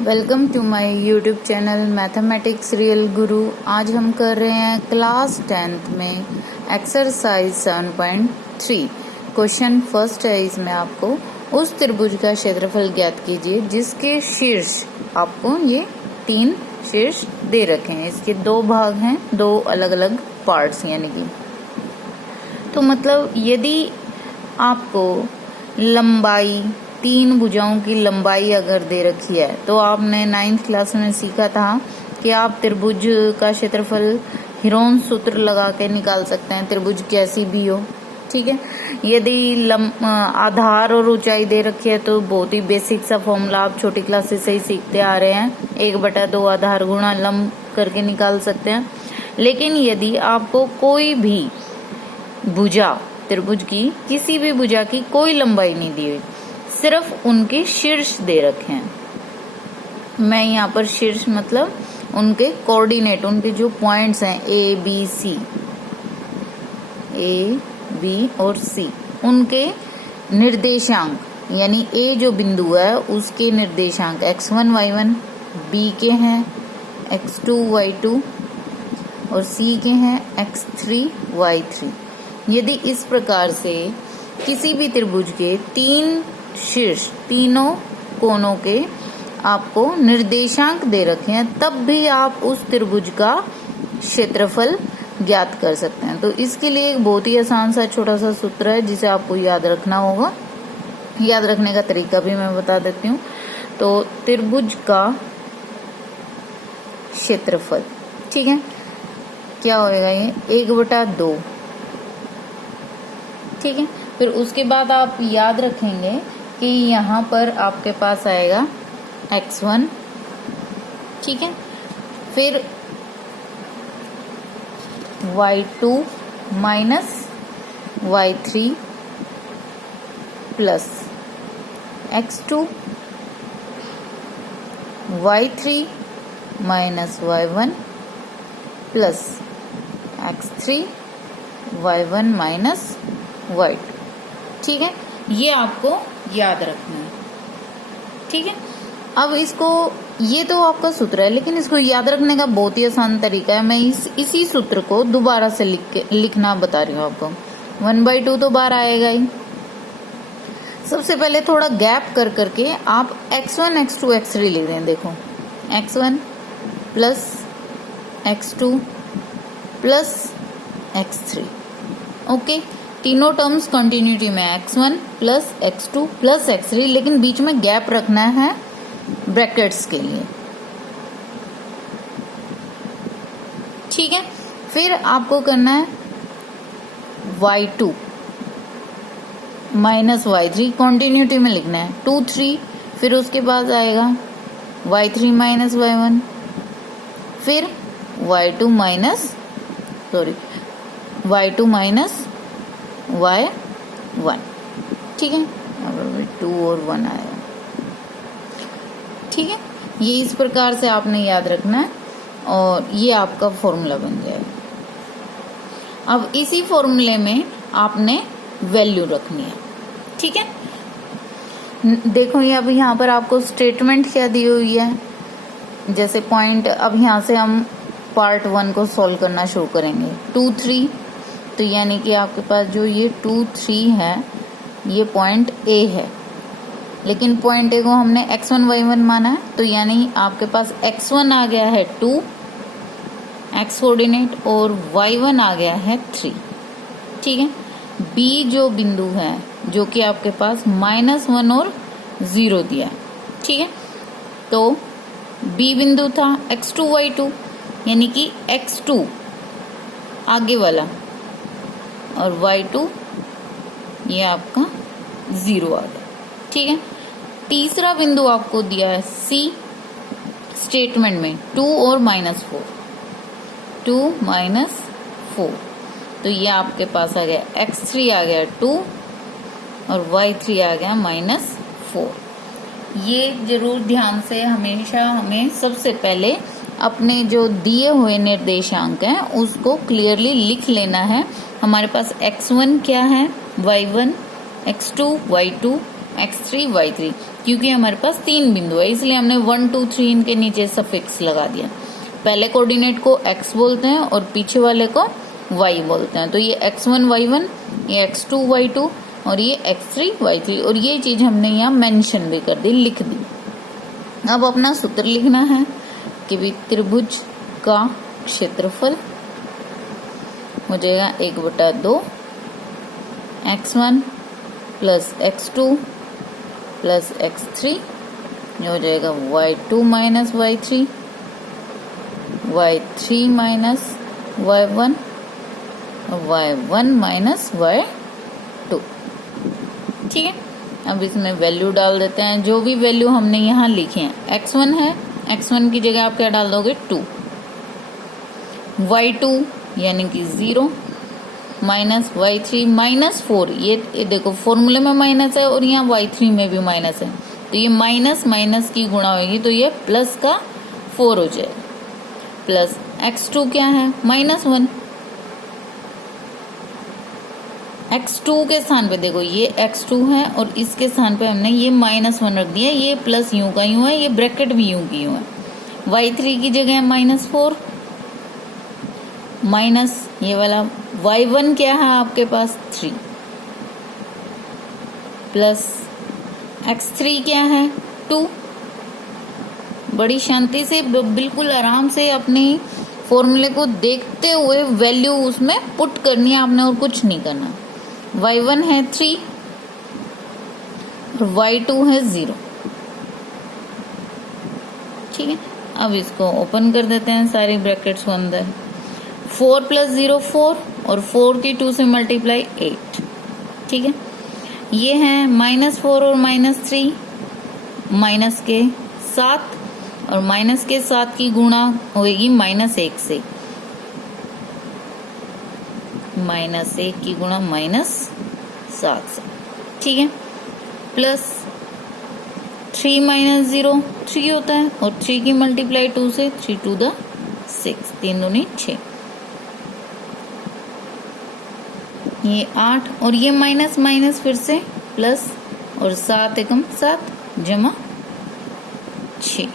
Welcome to my YouTube channel mathematics real guru. आज हम कर रहे हैं क्लास 10th में एक्सरसाइज 7.3। क्वेश्चन फर्स्ट है, इसमें आपको उस त्रिभुज का क्षेत्रफल ज्ञात कीजिए जिसके शीर्ष, आपको ये 3 शीर्ष दे रखे हैं। इसके 2 भाग हैं, 2 अलग अलग पार्ट्स, यानी कि तो मतलब यदि आपको लंबाई 3 भुजाओं की लंबाई अगर दे रखी है तो आपने 9th क्लास में सीखा था कि आप त्रिभुज का क्षेत्रफल हीरोन सूत्र लगा के निकाल सकते हैं, त्रिभुज कैसी भी हो। ठीक है, यदि आधार और ऊंचाई दे रखी है तो बहुत ही बेसिक सा फॉर्मूला आप छोटी क्लासेस से ही सीखते आ रहे हैं, 1/2 आधार गुणा लंब करके निकाल सकते हैं। लेकिन यदि आपको कोई भी भुजा, त्रिभुज की किसी भी भुजा की कोई लंबाई नहीं दी हुई, सिर्फ उनके शीर्ष दे रखे हैं। मैं यहाँ पर शीर्ष मतलब उनके कोऑर्डिनेट, उनके जो पॉइंट्स हैं ए बी और सी, उनके निर्देशांक, यानी ए जो बिंदु है उसके निर्देशांक x1 y1 बी के हैं x2 y2 और सी के हैं x3 y3। यदि इस प्रकार से किसी भी त्रिभुज के 3 शीर्ष, तीनों कोनों के आपको निर्देशांक दे रखे हैं, तब भी आप उस त्रिभुज का क्षेत्रफल ज्ञात कर सकते हैं। तो इसके लिए एक बहुत ही आसान सा छोटा सा सूत्र है जिसे आपको याद रखना होगा। याद रखने का तरीका भी मैं बता देती हूँ। तो त्रिभुज का क्षेत्रफल, ठीक है, क्या होएगा ये 1/2। ठीक है, फिर उसके बाद आप याद रखेंगे कि यहाँ पर आपके पास आएगा x1, ठीक है, फिर y2 minus y3 plus x2, y3 minus y1 plus x3 y1 minus y2। ठीक है, ये आपको याद रखना है। ठीक है, अब इसको, ये तो आपका सूत्र है, लेकिन इसको याद रखने का बहुत ही आसान तरीका है। मैं इसी सूत्र को दोबारा से लिखना बता रही हूँ आपको। 1/2 तो बाहर आएगा ही। सबसे पहले थोड़ा गैप कर करके आप x1 x2 x3 लिख दें। देखो x1 plus x2 plus x3। Okay, तीनों टर्म्स कंटिन्यूटी में, x1 plus x2 plus x3, लेकिन बीच में गैप रखना है ब्रैकेट्स के लिए। ठीक है, फिर आपको करना है y2 माइनस y3, कंटिन्यूटी में लिखना है 2 3, फिर उसके बाद आएगा y3 माइनस y1, फिर y2 माइनस y1। ठीक है, अब 2 और 1 आएगा। ठीक है, ये इस प्रकार से आपने याद रखना है और ये आपका फॉर्मूला बन जाएगा। अब इसी फॉर्मूले में आपने वैल्यू रखनी है। ठीक है, देखो ये अब यहाँ पर आपको स्टेटमेंट क्या दी हुई है, जैसे पॉइंट। अब यहाँ से हम पार्ट 1 को सॉल्व करना शुरू करेंगे। 2 3, तो यानी कि आपके पास जो ये 2 3 है, ये पॉइंट ए है, लेकिन पॉइंट ए को हमने x1 y1 माना है, तो यानी आपके पास x1 आ गया है 2 x कोऑर्डिनेट और y1 आ गया है 3। ठीक है, b जो बिंदु है, जो कि आपके पास -1 और 0 दिया है। ठीक है, तो b बिंदु था x2 y2, यानी कि x2 आगे वाला और y2 ये आपका 0 आ गया। ठीक है, तीसरा बिंदु आपको दिया है C स्टेटमेंट में 2 और -4, 2 -4, तो ये आपके पास आ गया x3 आ गया 2 और y3 आ गया -4। ये जरूर ध्यान से हमेशा हमें सबसे पहले अपने जो दिए हुए निर्देशांक हैं उसको क्लियरली लिख लेना है। हमारे पास x1 क्या है, y1, x2 y2 x3 y3, क्योंकि हमारे पास 3 बिंदु है इसलिए हमने 1 2 3 इनके नीचे सफिक्स लगा दिया। पहले कोऑर्डिनेट को x बोलते हैं और पीछे वाले को y बोलते हैं। तो ये x1 y1, ये x2 y2 और ये x3 y3, और ये चीज हमने यहाँ मेंशन भी कर दी, लिख दी। अब अपना सूत्र लिखना है कि भी त्रिभुज का क्षेत्रफल हो जाएगा 1/2 x1 plus x2 plus x3, ये हो जाएगा y2 minus y3, y3 minus y1, y1 minus y2। ठीक है, अब इसमें वैल्यू डाल देते हैं। जो भी वैल्यू हमने यहाँ लिखे हैं, x1 है, x1 की जगह आप क्या डाल दोगे 2, y2 यानी कि 0 माइनस y3 माइनस 4, ये देखो फॉर्मूले में माइनस है और यहाँ y3 में भी माइनस है, तो ये माइनस माइनस की गुणा होगी तो ये प्लस का 4 हो जाएगा। प्लस x2 क्या है -1, x2 के स्थान पे देखो ये x2 है और इसके स्थान पे हमने ये -1 रख दिया, ये प्लस यूं का यूं है, ये ब्रैकेट भी यूं की यूं है। y3 की जगह -4 माइनस ये वाला y1 क्या है आपके पास 3 प्लस x3 क्या है 2। बड़ी शांति से बिल्कुल आराम से अपने फॉर्मूले को देखते हुए वैल्यू उसमें पुट करनी है आपने और कुछ नहीं करना। y1 है 3 और y2 है 0। ठीक है, अब इसको ओपन कर देते हैं सारी ब्रैकेट्स को अंदर। 4 प्लस 0 4 और 4 की 2 से मल्टीप्लाई 8। ठीक है, ये है -4 और -3 माइनस के 7 और माइनस के 7 की गुणा होगी -1 से, -1 की गुणा -7 से। ठीक है, प्लस 3 - 0 3 होता है और 3 की मल्टीप्लाई 2 से 3 2 द 6, 3 दूनी 6, ये 8 और ये माइनस माइनस फिर से प्लस और 7 एकम 7 जमा 6।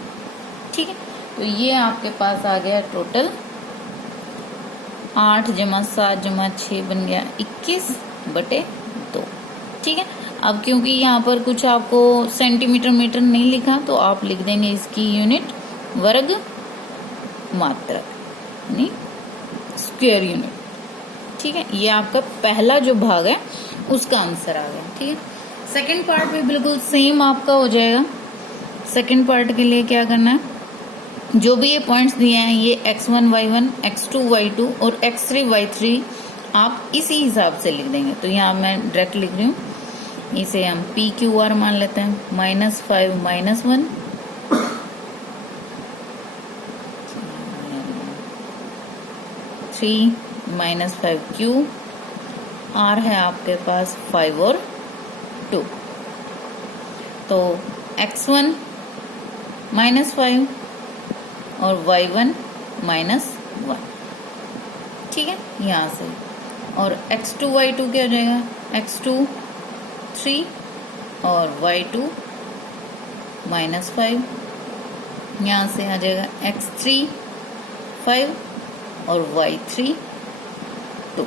ठीक है, तो ये आपके पास आ गया टोटल 8 जमा 7 जमा 6 बन गया 21/2। ठीक है, अब क्योंकि यहाँ पर कुछ आपको सेंटीमीटर मीटर नहीं लिखा तो आप लिख देंगे इसकी यूनिट वर्ग मात्रक यानी स्क्वायर यूनिट। ठीक है, ये आपका पहला जो भाग है उसका आंसर आ गया। ठीक है, सेकंड पार्ट भी बिल्कुल सेम आपका हो जाएगा। सेकंड पार्ट के लिए क्या करना है, जो भी ये पॉइंट्स दिए हैं ये x1 y1 x2 y2 और x3 y3 आप इसी हिसाब से लिख देंगे। तो यहाँ मैं डायरेक्ट लिख रही हूँ, इसे हम PQR मान लेते हैं। -5 -1 3 -5Q, R है आपके पास 5 और 2। तो x1 -5 और y1 -1। ठीक है, यहाँ से और x2 y2 क्या हो जाएगा, x2 3 और y2 -5, यहाँ से आ जाएगा x3 5 और y3 2।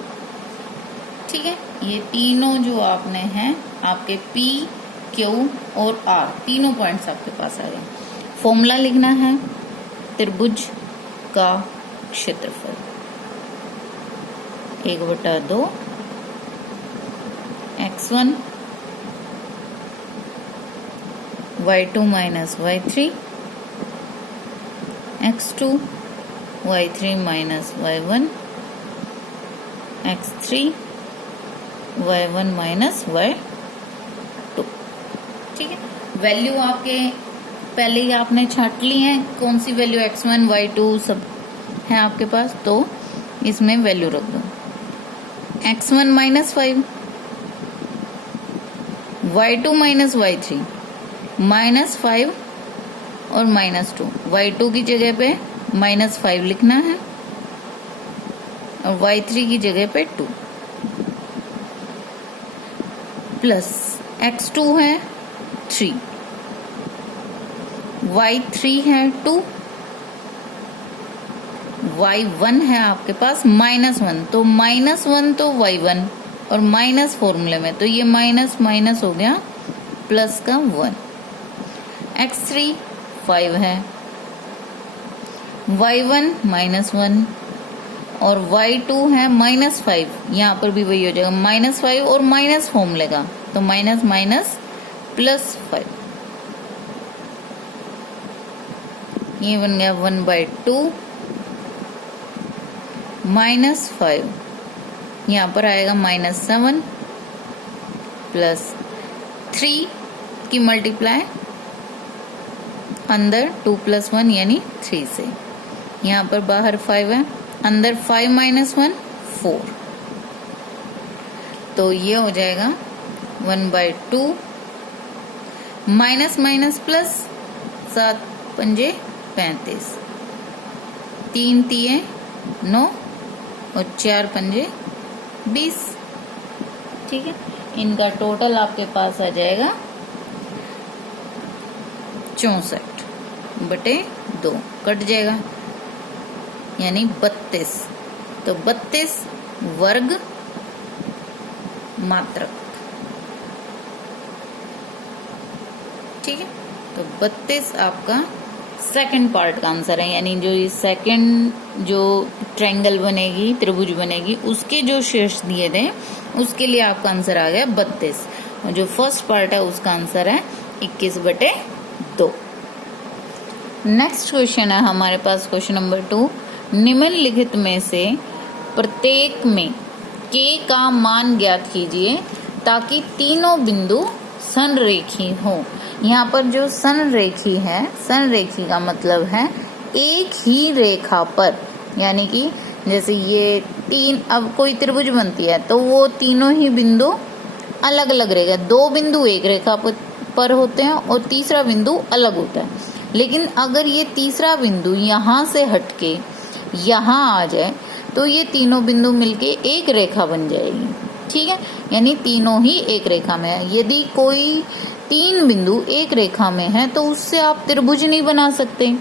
ठीक है, ये तीनों जो आपने हैं आपके P Q और R तीनों पॉइंट्स आपके पास आ गए। फॉर्मूला लिखना है त्रिभुज का क्षेत्रफल 1/2 x1 y2 minus y3 x2 y3 minus y1 x3 y1 minus y2। ठीक है, वैल्यू आपके पहले ही आपने छाट ली है, कौन सी वैल्यू x1 y2 सब है आपके पास, तो इसमें वैल्यू रख दो। x1 -5 y2 माइनस y3 -5 और -2, y2 की जगह पे -5 लिखना है और y3 की जगह पे 2 प्लस x2 है 3, y3 है 2, y1 है आपके पास -1, तो -1 तो y1 और माइनस फॉर्मूले में, तो ये माइनस माइनस हो गया प्लस का 1। x3 5 है, y1 -1 और y2 है -5, यहाँ पर भी वही हो जाएगा -5 और माइनस फॉर्मूले का, तो माइनस माइनस +5, ये बन गया 1/2 -5, यहाँ पर आएगा -7 +3 की मल्टीप्लाई अंदर 2 + 1 यानी 3 से, यहाँ पर बाहर 5 है, अंदर 5 - 1 4, तो ये हो जाएगा 1/2 माइनस माइनस प्लस 7 पंजे 35, 3 तिये 9 और 4 पंजे 20। ठीक है, इनका टोटल आपके पास आ जाएगा 64/2, कट जाएगा यानी 32, तो 32 वर्ग मात्रक। ठीक है, तो 32 आपका सेकंड पार्ट का आंसर है, यानी जो ये सेकंड जो ट्रायंगल बनेगी, त्रिभुज बनेगी, उसके जो शीर्ष दिए थे उसके लिए आपका आंसर आ गया 32, और जो फर्स्ट पार्ट है उसका आंसर है 21/2। नेक्स्ट क्वेश्चन है हमारे पास क्वेश्चन नंबर 2, निम्नलिखित में से प्रत्येक में k का मान ज्ञात कीजिए ताकि तीनों बिंदु संरेखी हो। यहाँ पर जो संरेखी है, संरेखी का मतलब है एक ही रेखा पर, यानी कि जैसे ये 3, अब कोई त्रिभुज बनती है तो वो तीनों ही बिंदु अलग अलग रहेगा, 2 बिंदु एक रेखा पर होते हैं और तीसरा बिंदु अलग होता है, लेकिन अगर ये तीसरा बिंदु यहाँ से हटके यहाँ आ जाए तो ये तीनों बिंदु मिलके एक रेखा बन जाएगी। ठीक है, यानी तीनों ही एक रेखा में है। यदि कोई 3 बिंदु एक रेखा में है तो उससे आप त्रिभुज नहीं बना सकते।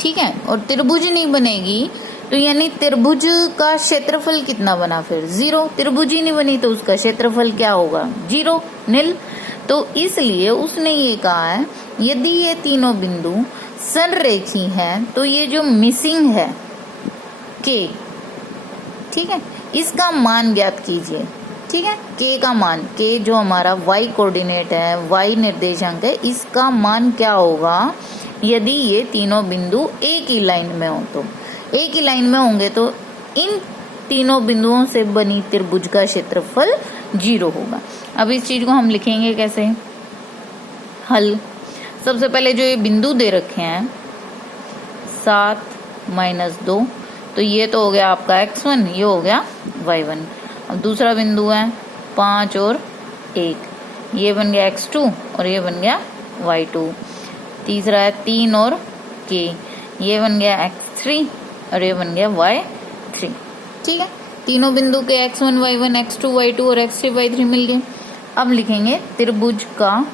ठीक है, और त्रिभुज नहीं बनेगी तो यानी त्रिभुज का क्षेत्रफल कितना बना, फिर 0। त्रिभुज ही नहीं बनी तो उसका क्षेत्रफल क्या होगा, 0, नील। तो इसलिए उसने ये कहा है यदि ये तीनों बिंदु संरेखी हैं तो ये जो मिसिंग है k, ठीक है, इसका मान ज्ञात कीजिए। ठीक है, k का मान, k जो हमारा y कोऑर्डिनेट है, y निर्देशांक है, इसका मान क्या होगा यदि ये तीनों बिंदु एक ही लाइन में हो। तो एक ही लाइन में होंगे तो इन तीनों बिंदुओं से बनी त्रिभुज का क्षेत्रफल 0 होगा। अब इस चीज को हम लिखेंगे कैसे, हल। सबसे पहले जो ये बिंदु दे रखे हैं 7 - 2, तो ये तो हो गया आपका x1, ये हो गया y1। अब दूसरा बिंदु है 5 और 1, ये बन गया x2 और ये बन गया y2। तीसरा है 3 और k, ये बन गया x3 और ये बन गया y3। ठीक है, तीनों बिंदु के x1 y1 x2 y2 और x3 y3 मिल गए। अब लिखेंगे त्रिभुज का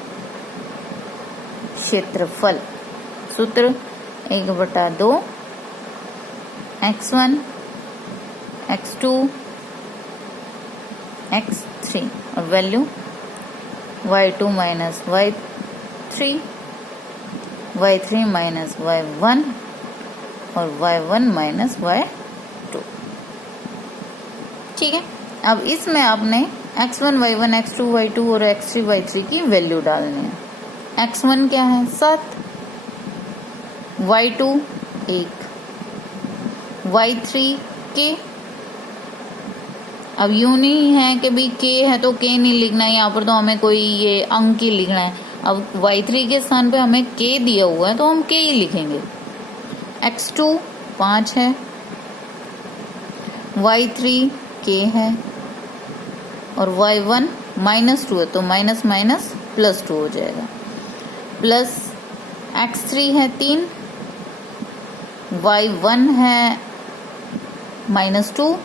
क्षेत्रफल। सूत्र 1/2 x1 x2 x3 और value y2 - y3 y3 - y1 और y1 - y2। ठीक है, अब इसमें आपने x1 y1 x2 y2 और x3 y3 की वैल्यू डालनी है। x1 क्या है 7, y2 1, y3 k। अब यूं नहीं है कि भी k है तो k नहीं लिखना है, यहाँ पर तो हमें कोई ये अंक ही लिखना है। अब y3 के स्थान पे हमें k दिया हुआ है तो हम k ही लिखेंगे। x2 5 है, y3 k है और y1 -2 है तो माइनस माइनस +2 हो जाएगा, प्लस x3 है 3, y1 है -2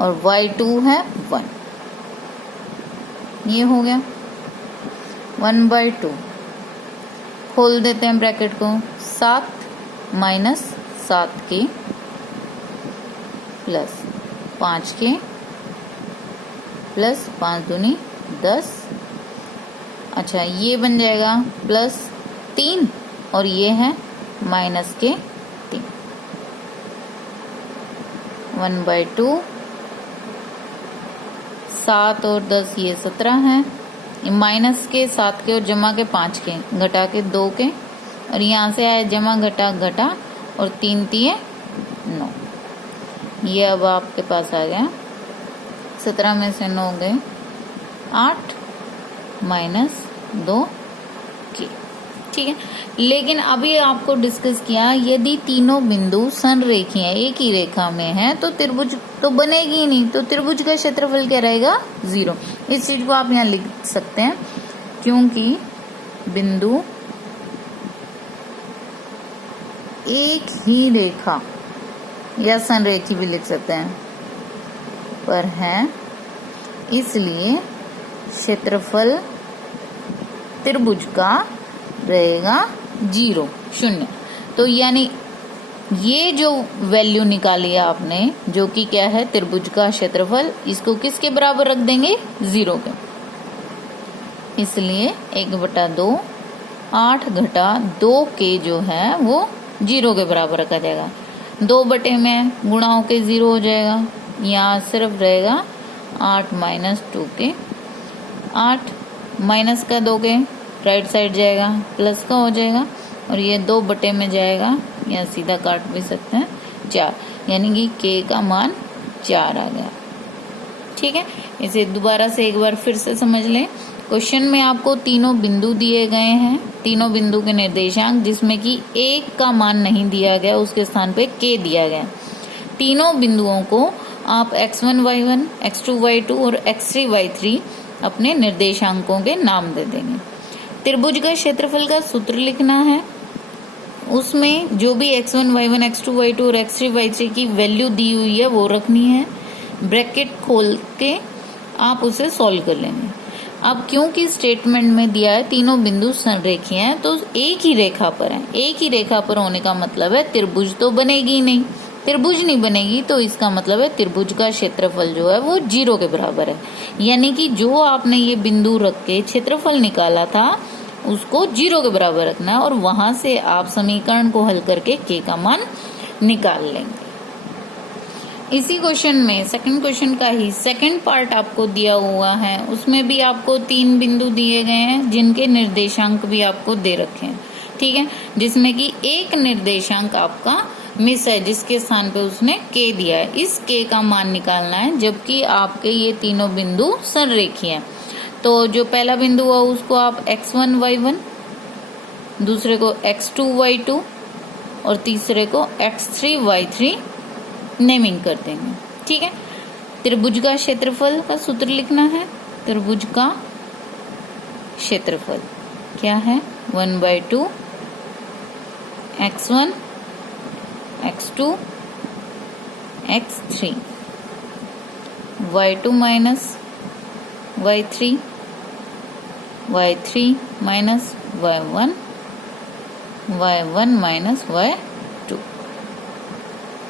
और y2 है 1। ये हो गया। 1/2 खोल देते हैं ब्रैकेट को, 7 minus 7k plus 5k plus 5 दूनी 10। अच्छा, ये बन जाएगा प्लस 3 और ये है माइनस के 3। 1/2, 7 और 10 ये 17 है, माइनस के 7 के और जमा के 5 के घटा के 2 के, और यहाँ से आए जमा घटा घटा और 3 3 9। ये अब आपके पास आ गया 17 में से 9 गए 8 माइनस 2 के। ठीक है, लेकिन अभी आपको डिस्कस किया यदि तीनों बिंदु संरेखीय एक ही रेखा में है तो त्रिभुज तो बनेगी ही नहीं, तो त्रिभुज का क्षेत्रफल क्या रहेगा? 0। इस चीज को आप यहाँ लिख सकते हैं, क्योंकि बिंदु एक ही रेखा या संरेखी भी लिख सकते हैं पर है, इसलिए क्षेत्रफल त्रिभुज का रहेगा 0 0। तो यानी ये जो वैल्यू निकाली है आपने, जो कि क्या है त्रिभुज का क्षेत्रफल, इसको किसके बराबर रख देंगे? 0 के। इसलिए 1/2 8 घटा 2 के जो है वो 0 के बराबर रखा जाएगा। 2 बटे में गुणा होके 0 हो जाएगा, यहाँ सिर्फ रहेगा 8 माइनस 2 के। 8 माइनस का 2 के राइट साइड जाएगा, प्लस का हो जाएगा, और ये 2 बटे में जाएगा, या सीधा काट भी सकते हैं 4, यानी कि k का मान 4 आ गया। ठीक है, इसे दोबारा से एक बार फिर से समझ लें। क्वेश्चन में आपको तीनों बिंदु दिए गए हैं, तीनों बिंदु के निर्देशांक, जिसमें कि 1 का मान नहीं दिया गया, उसके स्थान पे k दिया गया। तीनों बिंदुओं को आप x1 y1, x2 y2 और x3 y3 अपने निर्देशांकों के नाम दे देंगे। त्रिभुज का क्षेत्रफल का सूत्र लिखना है, उसमें जो भी x1 y1 x2 y2 और x3 y3 की वैल्यू दी हुई है वो रखनी है। ब्रैकेट खोल के आप उसे सॉल्व कर लेंगे। अब क्योंकि स्टेटमेंट में दिया है तीनों बिंदु संरेखीय हैं, तो एक ही रेखा पर है, एक ही रेखा पर होने का मतलब है त्रिभुज तो बनेगी नहीं। त्रिभुज नहीं बनेगी तो इसका मतलब है त्रिभुज का क्षेत्रफल जो है वो 0 के बराबर है। यानी कि जो आपने ये बिंदु रख के क्षेत्रफल निकाला था उसको 0 के बराबर रखना है, और वहां से आप समीकरण को हल करके k का मान निकाल लेंगे। इसी क्वेश्चन में सेकंड क्वेश्चन का ही सेकंड पार्ट आपको दिया हुआ है, उसमें भी आपको 3 बिंदु दिए गए हैं जिनके निर्देशांक भी आपको दे रखे हैं। ठीक है, जिसमें कि एक निर्देशांक आपका मिस है, जिसके स्थान पे उसने k दिया है। इस k का मान निकालना है, जबकि आपके ये तीनों बिंदु संरेखीय हैं। तो जो पहला बिंदु हुआ उसको आप x1 y1, दूसरे को x2 y2 और तीसरे को x3 y3 नेमिंग कर देंगे। ठीक है, त्रिभुज का क्षेत्रफल का सूत्र लिखना है। त्रिभुज का क्षेत्रफल क्या है? 1/2 x1 x2 x3 y2 minus y3 y3 minus y1 y1 minus y2।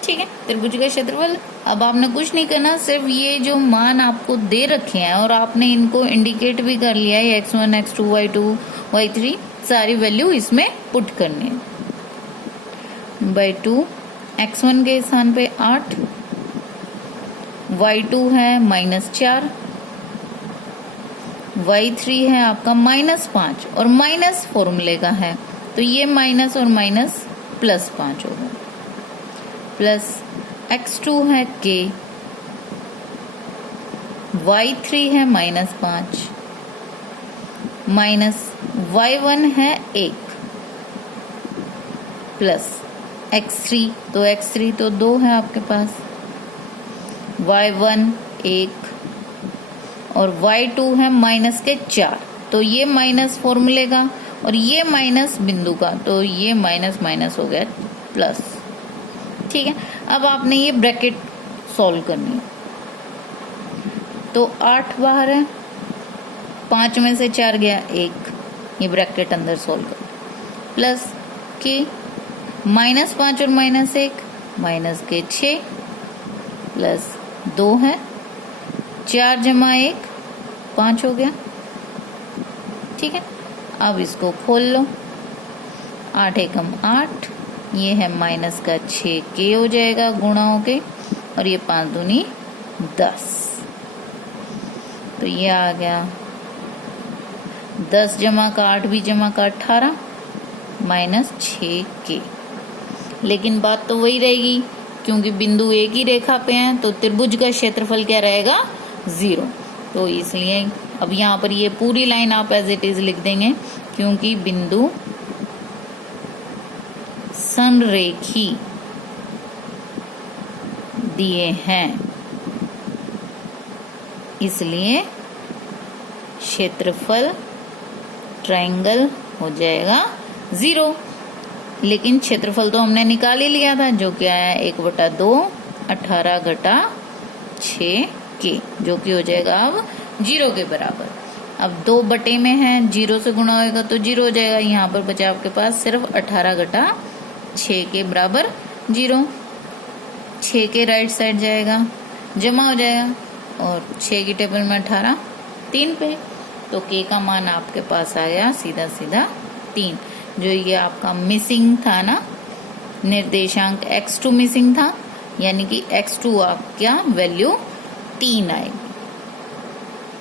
ठीक है, त्रिभुज का क्षेत्रफल। अब आपने कुछ नहीं करना, सिर्फ ये जो मान आपको दे रखे हैं और आपने इनको इंडिकेट भी कर लिया है, x1 x2 y2 y3 सारी वैल्यू इसमें पुट करनी है। by2 x1 के स्थान पे 8, y2 है -4, y3 है आपका -5, और माइनस फॉर्मूले का है तो ये माइनस और माइनस +5 होगा, प्लस x2 है k, y3 है -5, माइनस y1 है 1, प्लस x3 तो 2 है आपके पास, y1 1 और y2 है -4, तो ये माइनस फॉर्मूले का और ये माइनस बिंदु का, तो ये माइनस माइनस हो गया प्लस। ठीक है, अब आपने ये ब्रैकेट सॉल्व करनी है, तो 8 बाहर है, 5 में से 4 गया 1, ये ब्रैकेट अंदर सोल्व करो, प्लस के -5 और -1 माइनस के 6 प्लस 2 है, 4 जमा 1 5 हो गया। ठीक है, अब इसको खोल लो, 8 एकम 8, ये है माइनस का 6 के हो जाएगा गुणा होके, और ये 5 दूनी 10, तो ये आ गया 10 जमा का 8 भी जमा का 18 माइनस 6 के। लेकिन बात तो वही रहेगी, क्योंकि बिंदु एक ही रेखा पे हैं तो त्रिभुज का क्षेत्रफल क्या रहेगा 0, तो इसलिए अब यहाँ पर ये पूरी लाइन आप एज इट इज लिख देंगे, क्योंकि बिंदु संरेखी दिए हैं, इसलिए क्षेत्रफल ट्रायंगल हो जाएगा 0। लेकिन क्षेत्रफल तो हमने निकाल ही लिया था, जो क्या है 1/2 18 घटा 6 के, जो कि हो जाएगा अब 0 के बराबर। अब 2 बटे में है, 0 से गुणा होएगा तो 0 हो जाएगा। यहाँ पर बचा आपके पास सिर्फ 18 घटा 6 के बराबर 0। 6 के राइट साइड जाएगा, जमा हो जाएगा, और 6 की टेबल में 18 3 पे, तो के का मान आपके पास आ गया सीधा सीधा 3। जो ये आपका मिसिंग था ना, निर्देशांक x2 मिसिंग था, यानी कि x2 आपका वैल्यू 3 आएगा।